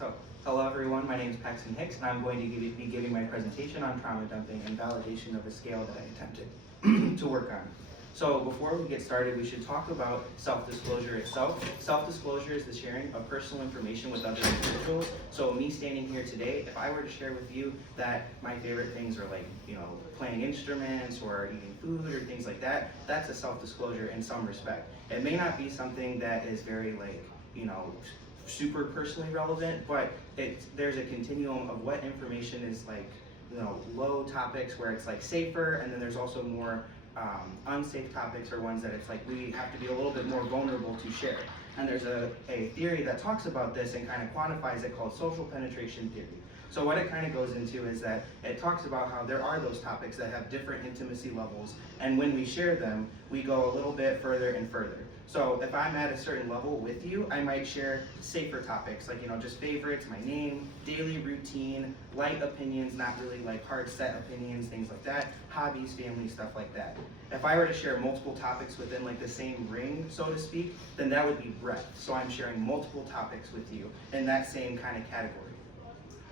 So, hello everyone, my name is Paxton Hicks, and I'm going to be giving my presentation on trauma dumping and validation of a scale that I attempted to work on. So before we get started, we should talk about self-disclosure itself. Self-disclosure is the sharing of personal information with other individuals. So me standing here today, if I were to share with you that my favorite things are like, playing instruments or eating food or things like that, that's a self-disclosure in some respect. It may not be something that is very super personally relevant, but there's a continuum of what information is low topics where it's safer, and then there's also more unsafe topics or ones that it's we have to be a little bit more vulnerable to share. And there's a theory that talks about this and kind of quantifies it called social penetration theory. So what it kind of goes into is that it talks about how there are those topics that have different intimacy levels, and when we share them, we go a little bit further and further. So if I'm at a certain level with you, I might share safer topics, just favorites, my name, daily routine, light opinions, not really hard set opinions, things like that, hobbies, family, stuff like that. If I were to share multiple topics within the same ring, so to speak, then that would be breadth. So I'm sharing multiple topics with you in that same kind of category.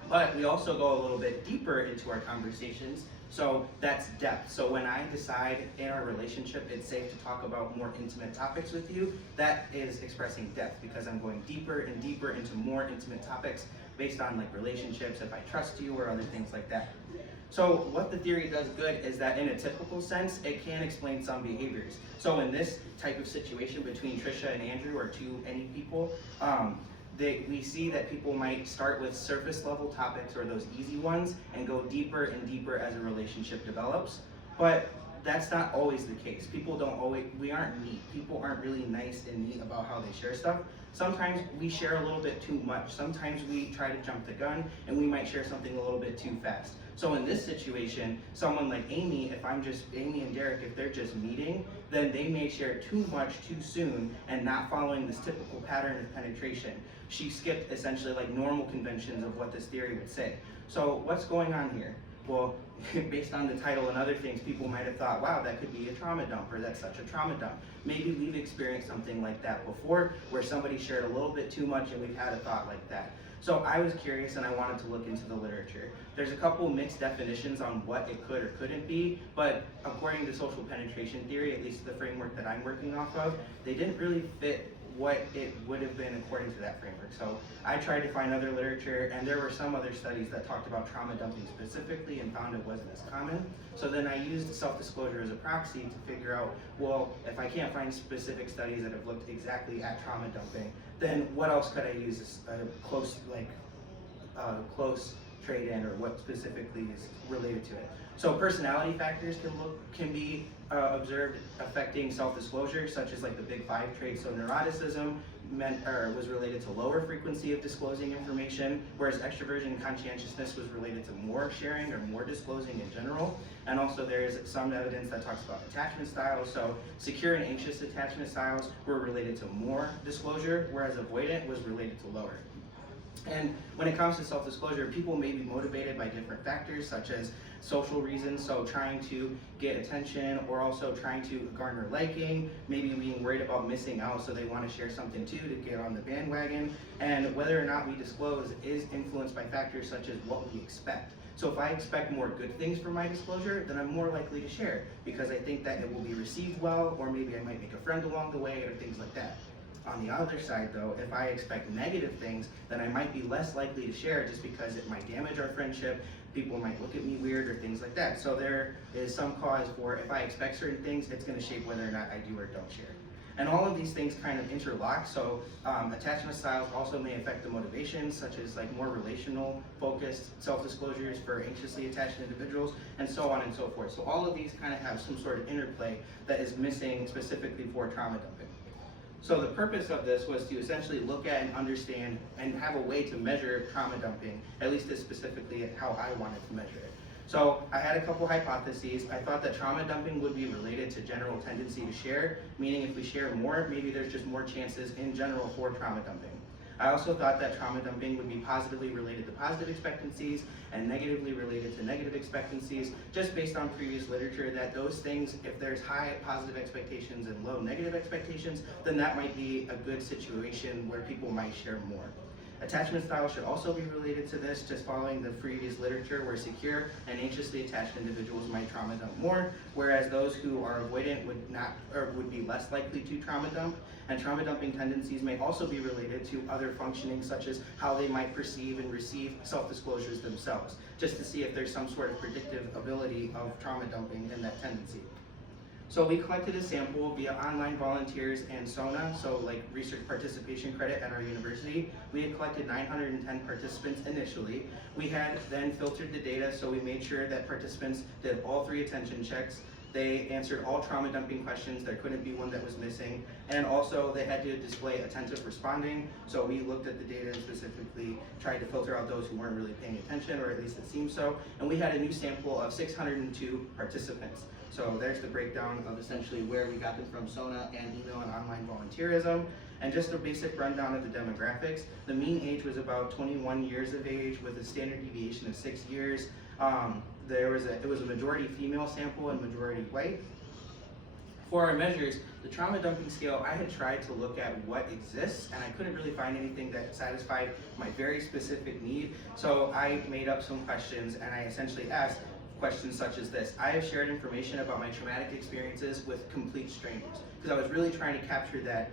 But we also go a little bit deeper into our conversations, so that's depth. So when I decide in our relationship it's safe to talk about more intimate topics with you, that is expressing depth, because I'm going deeper and deeper into more intimate topics based on relationships, if I trust you, or other things like that. So what the theory does good is that in a typical sense, it can explain some behaviors. So in this type of situation between Trisha and Andrew, or any people, we see that people might start with surface level topics, or those easy ones, and go deeper and deeper as a relationship develops. But that's not always the case. We aren't neat. People aren't really nice and neat about how they share stuff. Sometimes we share a little bit too much. Sometimes we try to jump the gun, and we might share something a little bit too fast. So in this situation, someone like Amy, Amy and Derek, if they're just meeting, then they may share too much too soon and not following this typical pattern of penetration. She skipped essentially normal conventions of what this theory would say. So what's going on here? Well, based on the title and other things, people might have thought, wow, that could be a trauma dump, or that's such a trauma dump. Maybe we've experienced something like that before, where somebody shared a little bit too much and we've had a thought like that. So I was curious, and I wanted to look into the literature. There's a couple mixed definitions on what it could or couldn't be, but according to social penetration theory, at least the framework that I'm working off of, they didn't really fit what it would have been according to that framework. So I tried to find other literature, and there were some other studies that talked about trauma dumping specifically and found it wasn't as common. So then I used self-disclosure as a proxy to figure out, well, if I can't find specific studies that have looked exactly at trauma dumping, then what else could I use as a close trade-in, or what specifically is related to it. So personality factors can be observed affecting self-disclosure, such as the big 5 traits. So neuroticism was related to lower frequency of disclosing information, whereas extroversion and conscientiousness was related to more sharing or more disclosing in general. And also there is some evidence that talks about attachment styles. So secure and anxious attachment styles were related to more disclosure, whereas avoidant was related to lower. And when it comes to self-disclosure, people may be motivated by different factors, such as social reasons, so trying to get attention, or also trying to garner liking, maybe being worried about missing out, so they want to share something too to get on the bandwagon. And whether or not we disclose is influenced by factors such as what we expect. So if I expect more good things from my disclosure, then I'm more likely to share, because I think that it will be received well, or maybe I might make a friend along the way, or things like that. On the other side though, if I expect negative things, then I might be less likely to share, just because it might damage our friendship, people might look at me weird, or things like that. So there is some cause for, if I expect certain things, it's going to shape whether or not I do or don't share. And all of these things kind of interlock, so attachment styles also may affect the motivations, such as more relational focused self-disclosures for anxiously attached individuals, and so on and so forth. So all of these kind of have some sort of interplay that is missing specifically for trauma dumping. So the purpose of this was to essentially look at and understand and have a way to measure trauma dumping, at least as specifically at how I wanted to measure it. So I had a couple hypotheses. I thought that trauma dumping would be related to general tendency to share, meaning if we share more, maybe there's just more chances in general for trauma dumping. I also thought that trauma dumping would be positively related to positive expectancies and negatively related to negative expectancies, just based on previous literature that those things, if there's high positive expectations and low negative expectations, then that might be a good situation where people might share more. Attachment style should also be related to this, just following the previous literature where secure and anxiously attached individuals might trauma dump more, whereas those who are avoidant would be less likely to trauma dump. And trauma dumping tendencies may also be related to other functioning, such as how they might perceive and receive self-disclosures themselves, just to see if there's some sort of predictive ability of trauma dumping in that tendency. So we collected a sample via online volunteers and SONA, so like research participation credit at our university. We had collected 910 participants initially. We had then filtered the data, so we made sure that participants did all 3 attention checks. They answered all trauma dumping questions. There couldn't be one that was missing. And also they had to display attentive responding. So we looked at the data and specifically tried to filter out those who weren't really paying attention, or at least it seemed so. And we had a new sample of 602 participants. So there's the breakdown of essentially where we got them from SONA and email and online volunteerism. And just a basic rundown of the demographics. The mean age was about 21 years of age with a standard deviation of 6 years. It was a majority female sample and majority white. For our measures, the trauma dumping scale, I had tried to look at what exists, and I couldn't really find anything that satisfied my very specific need. So I made up some questions, and I essentially asked questions such as this: I have shared information about my traumatic experiences with complete strangers, because I was really trying to capture that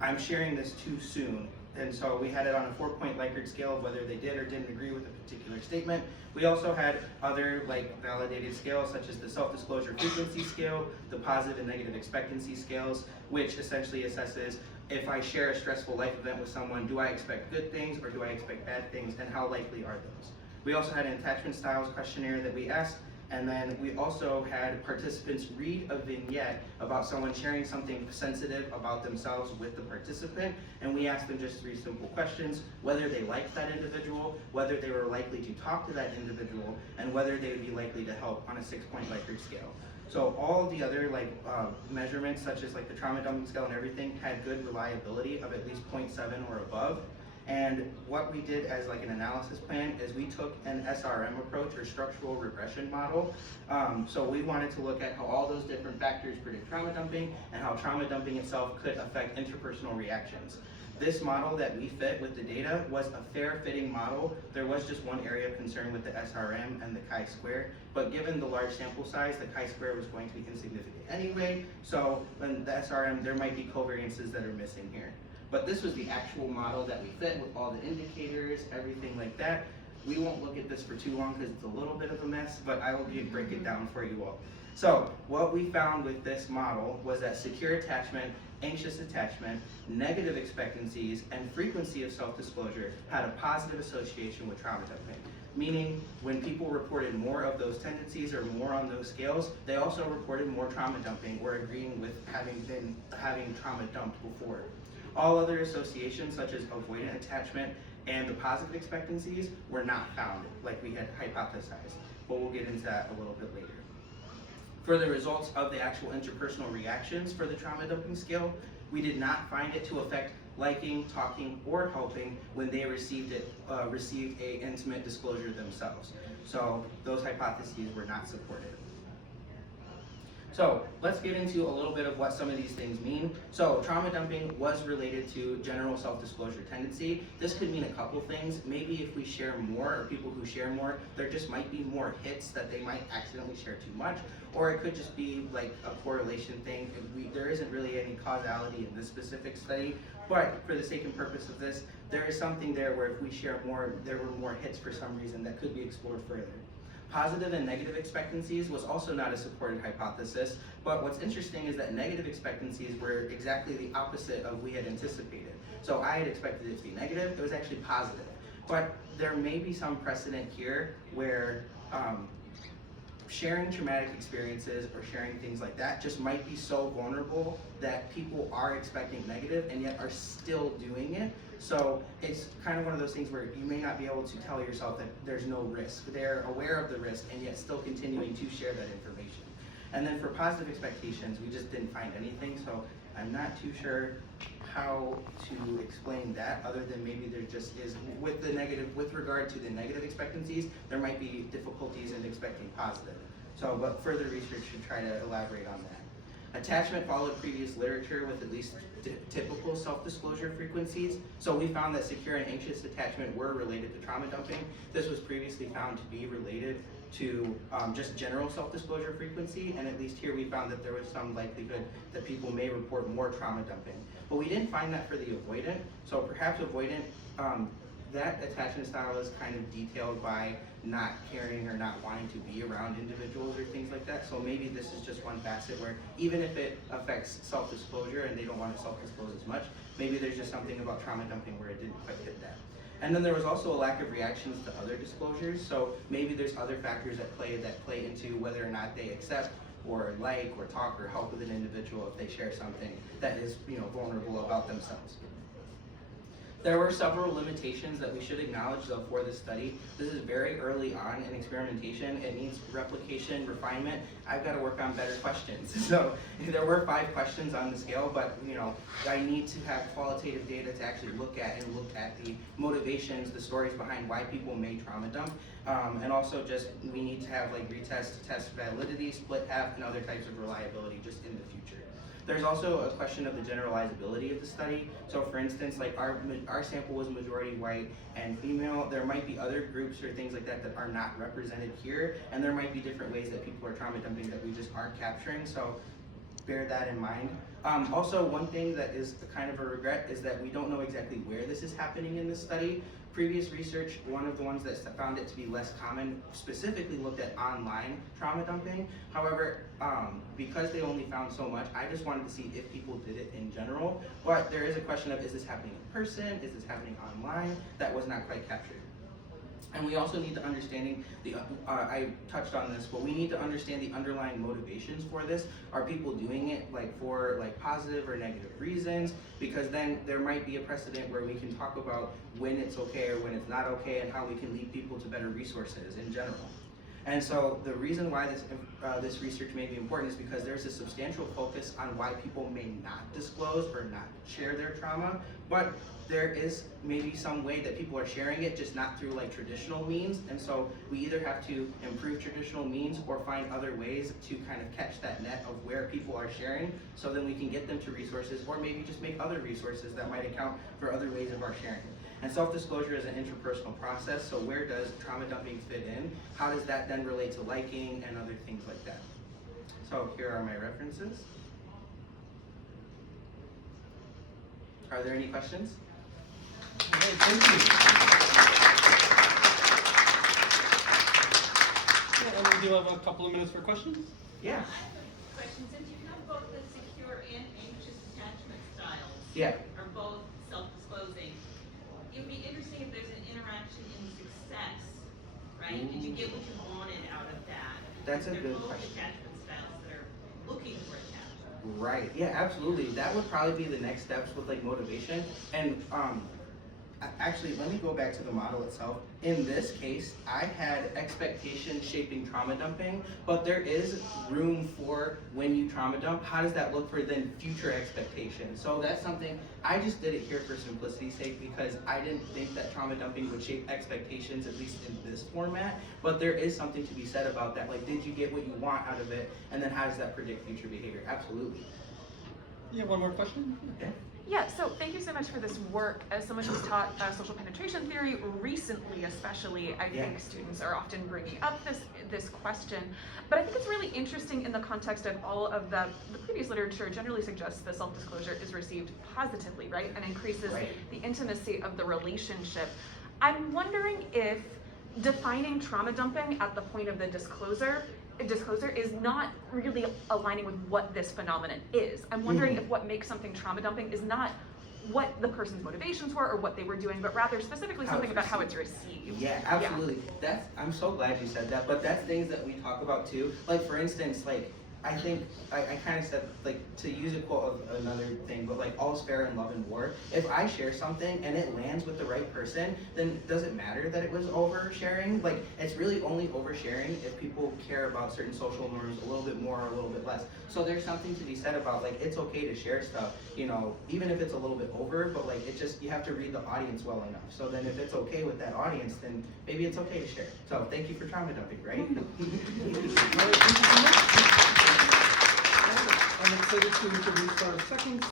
I'm sharing this too soon. And so we had it on a 4-point Likert scale of whether they did or didn't agree with a particular statement. We also had other validated scales, such as the self-disclosure frequency scale, the positive and negative expectancy scales, which essentially assesses if I share a stressful life event with someone, do I expect good things or do I expect bad things, and how likely are those? We also had an attachment styles questionnaire that we asked, and then we also had participants read a vignette about someone sharing something sensitive about themselves with the participant, and we asked them just 3 simple questions: whether they liked that individual, whether they were likely to talk to that individual, and whether they would be likely to help on a 6-point Likert scale. So all of the other measurements, such as the trauma dumping scale and everything, had good reliability of at least 0.7 or above. And what we did as an analysis plan is we took an SRM approach, or structural regression model. So we wanted to look at how all those different factors predict trauma dumping and how trauma dumping itself could affect interpersonal reactions. This model that we fit with the data was a fair fitting model. There was just one area of concern with the SRM and the chi-square, but given the large sample size, the chi-square was going to be insignificant anyway. So in the SRM, there might be covariances that are missing here. But this was the actual model that we fit with all the indicators, everything like that. We won't look at this for too long because it's a little bit of a mess, but I will break it down for you all. So what we found with this model was that secure attachment, anxious attachment, negative expectancies, and frequency of self-disclosure had a positive association with trauma dumping. Meaning, when people reported more of those tendencies or more on those scales, they also reported more trauma dumping or agreeing with having trauma dumped before. All other associations, such as avoidant attachment and the positive expectancies, were not found like we had hypothesized, but we'll get into that a little bit later. For the results of the actual interpersonal reactions for the trauma dumping scale, we did not find it to affect liking, talking, or helping when they received a intimate disclosure themselves. So those hypotheses were not supported. So let's get into a little bit of what some of these things mean. So trauma dumping was related to general self-disclosure tendency. This could mean a couple things. Maybe if we share more, or people who share more, there just might be more hits that they might accidentally share too much. Or it could just be a correlation thing. There isn't really any causality in this specific study, but for the sake and purpose of this, there is something there where if we share more, there were more hits for some reason that could be explored further. Positive and negative expectancies was also not a supported hypothesis, but what's interesting is that negative expectancies were exactly the opposite of we had anticipated. So I had expected it to be negative, it was actually positive. But there may be some precedent here where sharing traumatic experiences or sharing things like that just might be so vulnerable that people are expecting negative and yet are still doing it. So it's kind of one of those things where you may not be able to tell yourself that there's no risk. They're aware of the risk and yet still continuing to share that information. And then for positive expectations, we just didn't find anything, so I'm not too sure how to explain that other than maybe there just is, with regard to the negative expectancies, there might be difficulties in expecting positive. So, but further research should try to elaborate on that. Attachment followed previous literature with at least typical self-disclosure frequencies. So we found that secure and anxious attachment were related to trauma dumping. This was previously found to be related to just general self-disclosure frequency, and at least here we found that there was some likelihood that people may report more trauma dumping. But we didn't find that for the avoidant. So perhaps avoidant, that attachment style is kind of detailed by not caring or not wanting to be around individuals or things like that. So maybe this is just one facet where even if it affects self-disclosure and they don't want to self-disclose as much, maybe there's just something about trauma dumping where it didn't quite hit that. And then there was also a lack of reactions to other disclosures. So maybe there's other factors at play that play into whether or not they accept or like or talk or help with an individual if they share something that is, vulnerable about themselves. There were several limitations that we should acknowledge though for this study. This is very early on in experimentation. It needs replication, refinement. I've got to work on better questions. So there were 5 questions on the scale, but I need to have qualitative data to actually look at the motivations, the stories behind why people may trauma dump. And also just we need to have retest, test validity, split half, and other types of reliability just in the future. There's also a question of the generalizability of the study. So for instance, our sample was majority white and female. There might be other groups or things like that that are not represented here, and there might be different ways that people are trauma dumping that we just aren't capturing, so bear that in mind. Also, one thing that is kind of a regret is that we don't know exactly where this is happening in this study. Previous research, one of the ones that found it to be less common, specifically looked at online trauma dumping. However, because they only found so much, I just wanted to see if people did it in general. But there is a question of, is this happening in person? Is this happening online? That was not quite captured. And we also need to understanding I touched on this, but we need to understand the underlying motivations for this. Are people doing it for positive or negative reasons? Because then there might be a precedent where we can talk about when it's okay or when it's not okay and how we can lead people to better resources in general. And so the reason why this research may be important is because there's a substantial focus on why people may not disclose or not share their trauma, but there is maybe some way that people are sharing it, just not through traditional means. And so we either have to improve traditional means or find other ways to kind of catch that net of where people are sharing, so then we can get them to resources, or maybe just make other resources that might account for other ways of our sharing. And self-disclosure is an interpersonal process, so where does trauma dumping fit in? How does that then relate to liking and other things like that? So here are my references. Are there any questions? All right, thank you. Yeah, and we do have a couple of minutes for questions. Yeah. Question, since you have both the secure and anxious attachment styles, Yeah. are both self-disclosing, it would be interesting if there's an interaction in success, right? Did you get what you wanted out of that? That's a They're good both question. attachment styles that are looking for attachment. Right. Yeah, absolutely. That would probably be the next steps with motivation. And actually, let me go back to the model itself. In this case, I had expectation shaping trauma dumping, but there is room for when you trauma dump, how does that look for then future expectations? So that's something, I just did it here for simplicity's sake because I didn't think that trauma dumping would shape expectations, at least in this format, but there is something to be said about that. Did you get what you want out of it? And then how does that predict future behavior? Absolutely. You have one more question? Okay. Yeah, so thank you so much for this work. As someone who's taught social penetration theory recently, especially, I think students are often bringing up this question. But I think it's really interesting in the context of all of the previous literature generally suggests that self-disclosure is received positively, right? And increases the intimacy of the relationship. I'm wondering if defining trauma dumping at the point of the disclosure is not really aligning with what this phenomenon is. I'm wondering if what makes something trauma dumping is not what the person's motivations were or what they were doing, but rather specifically something about how it's received. Yeah, absolutely. Yeah. I'm so glad you said that, but that's things that we talk about too. For instance, I think I kind of said, to use a quote of another thing, but all's fair in love and war. If I share something and it lands with the right person, then does it matter that it was oversharing? It's really only oversharing if people care about certain social norms a little bit more or a little bit less. So there's something to be said about it's okay to share stuff, even if it's a little bit over, but you have to read the audience well enough. So then if it's okay with that audience, then maybe it's okay to share. So thank you for trauma dumping, right? I'm excited to introduce our second